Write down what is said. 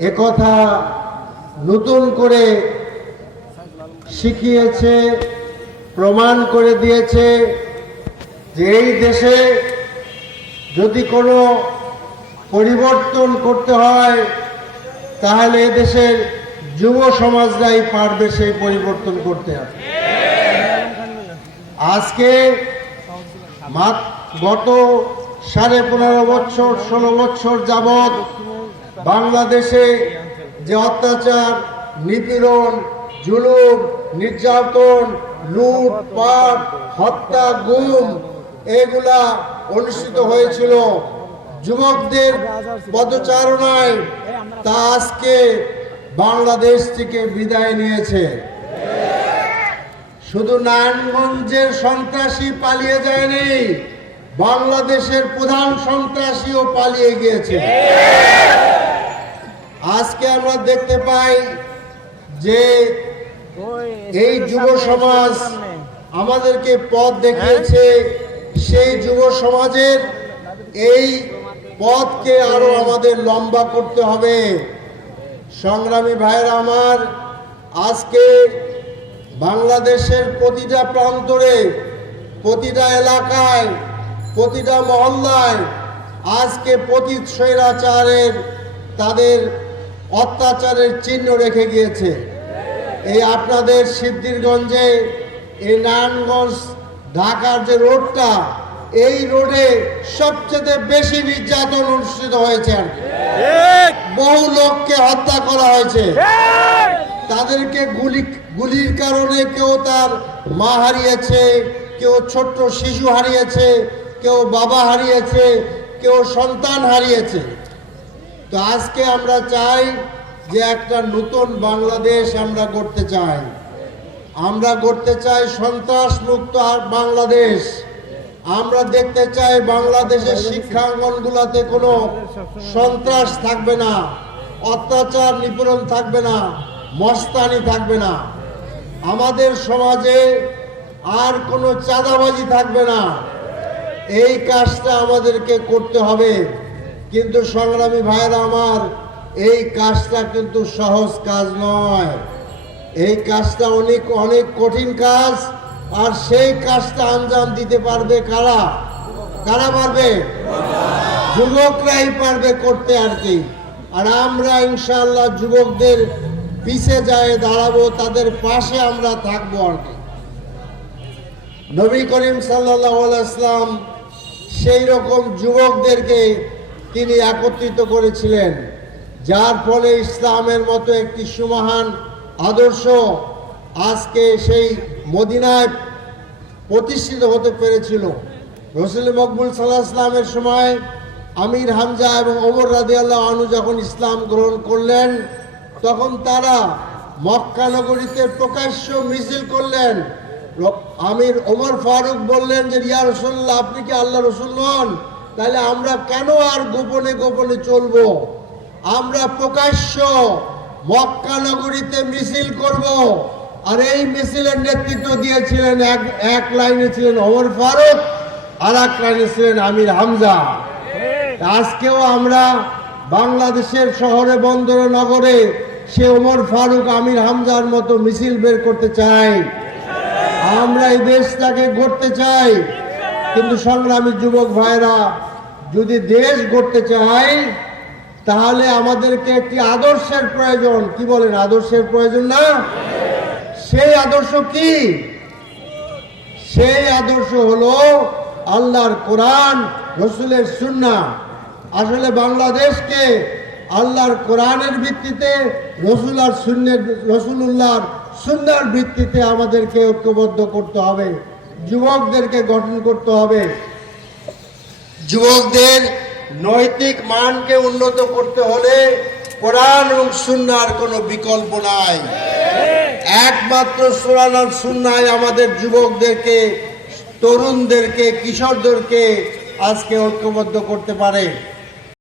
একথা নতুন করে শিখিয়েছে, প্রমাণ করে দিয়েছে যে এই দেশে যদি কোনো পরিবর্তন করতে হয়, তাহলে এদেশের যুব সমাজরাই পারবে সেই পরিবর্তন করতে হবে আজকে গত সাড়ে পনেরো বছর, ষোলো বছর যাবৎ বাংলাদেশে যে অত্যাচার, নিপীড়ন, জুলুম, নির্যাতন লুটপাট হত্যা, গুম, এগুলা অনুষ্ঠিত হয়েছিল। যুবকদের পদচারণায় তা আজকে বাংলাদেশ থেকে বিদায় নিয়েছে। শুধু নারায়ণগঞ্জের সন্ত্রাসী পালিয়ে যায়নি, বাংলাদেশের প্রধান সন্ত্রাসীও পালিয়ে গিয়েছে। আজকে আমরা দেখতে পাই যে এই যুব সমাজ আমাদেরকে পথ দেখিয়েছে, সেই যুব সমাজের এই পথকে আরও আমাদের লম্বা করতে হবে। সংগ্রামী ভাইয়েরা আমার, আজকে বাংলাদেশের প্রতিটা প্রান্তরে, প্রতিটা এলাকায়, প্রতিটা মহল্লায় আজকে পতিত স্বৈরাচারের তাদের অত্যাচারের চিহ্ন রেখে গিয়েছে। এই আপনাদের সিদ্ধিরগঞ্জে এই নারায়ণগঞ্জ ঢাকার যে রোডটা এই রোডে সবচেয়ে বেশি নির্যাতন অনুষ্ঠিত হয়েছে আর বহু লোককে হত্যা করা হয়েছে। তাদেরকে গুলি গুলির কারণে কেউ তার মা হারিয়েছে কেউ ছোট্ট শিশু হারিয়েছে কেউ বাবা হারিয়েছে কেউ সন্তান হারিয়েছে। তো আজকে আমরা চাই যে একটা নতুন বাংলাদেশ আমরা করতে চাই। আমরা করতে চাই সন্ত্রাস মুক্ত বাংলাদেশ। আমরা দেখতে চাই বাংলাদেশের শিক্ষাঙ্গনগুলোতে কোনো সন্ত্রাস থাকবে না, অত্যাচার নিপীড়ন থাকবে না, মস্তানি থাকবে না। আমাদের সমাজে আর কোনো চাঁদাবাজি থাকবে না। এই কাজটা আমাদেরকে করতে হবে। কিন্তু সংগ্রামী ভাইয়েরা আমার, এই কাজটা কিন্তু সহজ কাজ নয়। এই কাজটা অনেক অনেক কঠিন কাজ, আর সেই কাজটা আঞ্জাম দিতে পারবে কারা? কারা পারবে? যুবকরাই পারবে করতে আর কি। আর আমরা ইনশাল্লাহ যুবকদের পিছে যায় দাঁড়াবো, তাদের পাশে আমরা থাকব আর কি। নবী করিম সাল্লাম সেই রকম যুবকদেরকে তিনি একত্রিত করেছিলেন, যার ফলে ইসলামের মতো একটি সুমহান আদর্শ আজকে সেই মদিনায় প্রতিষ্ঠিত হতে পেরেছিল। রসুল মকবুল সাল্লাহ ইসলামের সময় আমির হামজা এবং ওমর রাদি আল্লাহ আনু যখন ইসলাম গ্রহণ করলেন, তখন তারা মক্কা নগরীতে প্রকাশ্য মিছিল করলেন। আমির ওমর ফারুক বললেন যে, ইয়া রসুল্লাহ আপনি কি আল্লাহ রসুল নন? তাহলে আমরা কেন আর গোপনে গোপনে চলবো? আমরা প্রকাশ্য মক্কা নগরীতে মিছিল করব। আর এই মিছিলের নেতৃত্ব দিয়েছিলেন এক এক লাইনে ছিলেন ওমর ফারুক, আর এক লাইনে ছিলেন আমির হামজা। আজকেও আমরা বাংলাদেশের শহরে, বন্দরে নগরে সে ওমর ফারুক, আমির হামজার মতো মিছিল বের করতে চাই। আমরা এই দেশটাকে গড়তে চাই। কিন্তু সংগ্রামী যুবক ভাইরা, যদি দেশ গড়তে চাই তাহলে আমাদেরকে একটি আদর্শের প্রয়োজন। কি বলেন, আদর্শের প্রয়োজন না? সেই আদর্শ কি? সেই আদর্শ হলো আল্লাহর কোরআন, রসুলের সুন্না আসলে বাংলাদেশকে আল্লাহর কোরআনের ভিত্তিতে, রসুল আর শূন্যের রসুল্লাহর সুন্নার ভিত্তিতে আমাদেরকে ঐক্যবদ্ধ করতে হবে। যুবকদেরকে গঠন করতে হবে। যুবকদের নৈতিক মানকে উন্নত করতে হলে কোরআন এবং সুন্নার কোনো বিকল্প নাই। একমাত্র সুরান সুন্নায় আমাদের যুবকদেরকে, তরুণদেরকে, কিশোরদেরকে আজকে ঐক্যবদ্ধ করতে পারে।